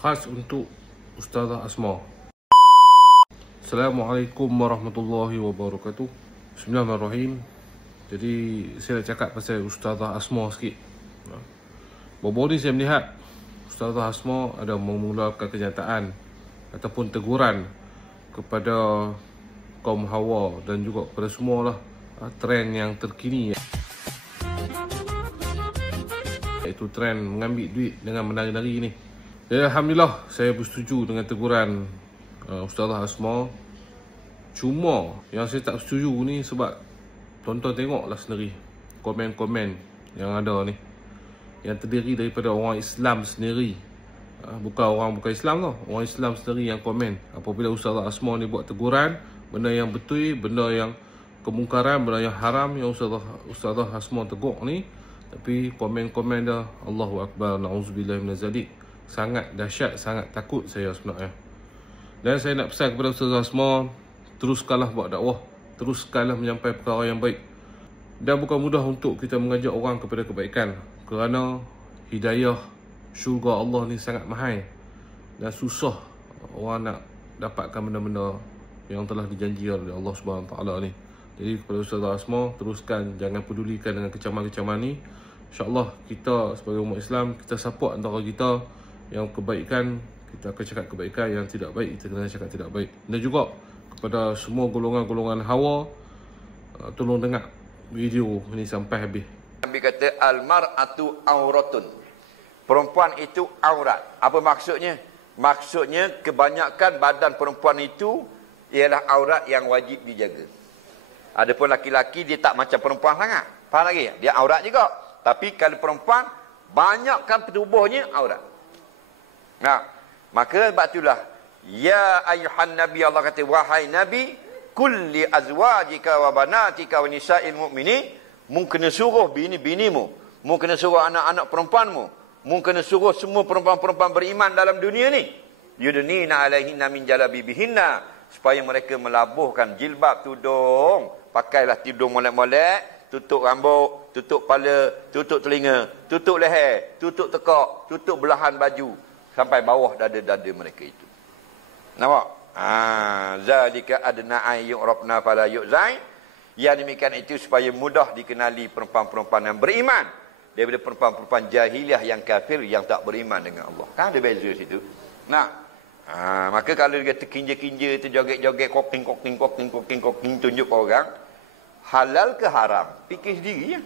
khas untuk Ustazah Asma. Assalamualaikum warahmatullahi wabarakatuh. Bismillahirrahmanirrahim. Jadi saya nak cakap pasal Ustazah Asma sikit. Baru-baru ni saya melihat Ustazah Asma ada memulakan kenyataan ataupun teguran kepada kaum hawa dan juga kepada semualah trend yang terkini, iaitu trend mengambil duit dengan menari-nari ni. Alhamdulillah saya bersetuju dengan teguran Ustazah Asma. Cuma yang saya tak setuju ni sebab tonton tengoklah sendiri komen-komen yang ada ni, yang terdiri daripada orang Islam sendiri. Bukan Islam tau, orang Islam sendiri yang komen apabila Ustazah Asma ni buat teguran, benda yang betul, benda yang kemungkaran, benda yang haram yang Ustazah Asma tegur ni. Tapi komen-komen dah, Allahu Akbar, na'udzubillah minaz zalik. Sangat dahsyat, sangat takut saya sebenarnya. Dan saya nak pesan kepada Ustazah Asma, teruskanlah buat dakwah, teruskanlah menyampaikan perkara yang baik. Dan bukan mudah untuk kita mengajak orang kepada kebaikan, kerana hidayah syurga Allah ni sangat mahal dan susah orang nak dapatkan benda-benda yang telah dijanjikan oleh Allah SWT ni. Jadi kepada Ustazah Asma, teruskan, jangan pedulikan dengan kecaman-kecaman ni. InsyaAllah kita sebagai umat Islam, kita support antara kita. Yang kebaikan, kita akan cakap kebaikan. Yang tidak baik, kita kena cakap tidak baik. Dan juga kepada semua golongan-golongan hawa, tolong dengar video ni sampai habis. Nabi kata al-mar'atu auratun. Perempuan itu aurat. Apa maksudnya? Maksudnya kebanyakan badan perempuan itu ialah aurat yang wajib dijaga. Adapun laki-laki dia tak macam perempuan sangat. Faham lagi? Dia aurat juga. Tapi kalau perempuan, banyakkan tubuhnya aurat. Nah, maka sebab itulah ya ayuhan nabi, Allah kata wahai nabi, kulli azwajika wa banatika wa nisa'il mu'minin, mu kena suruh bini-binimu, mu kena suruh anak-anak perempuanmu, mu kena suruh semua perempuan-perempuan beriman dalam dunia ni, yudnina alaihinna min jalabibihinna, supaya mereka melabuhkan jilbab, tudung. Pakailah tudung molek-molek, tutup rambut, tutup kepala, tutup telinga, tutup leher, tutup tekak, tutup belahan baju sampai bawah dada-dada mereka itu. Nampak? Zalika adna ay yu'rafna fala yu'zai. Yang demikian itu supaya mudah dikenali perempuan-perempuan yang beriman daripada perempuan-perempuan jahiliah yang kafir yang tak beriman dengan Allah. Kan ada beza situ. Nah, maka kalau dia terkinja-kinja, terjoget-joget, koking tunjuk orang, halal ke haram? Fikir sendiri ya.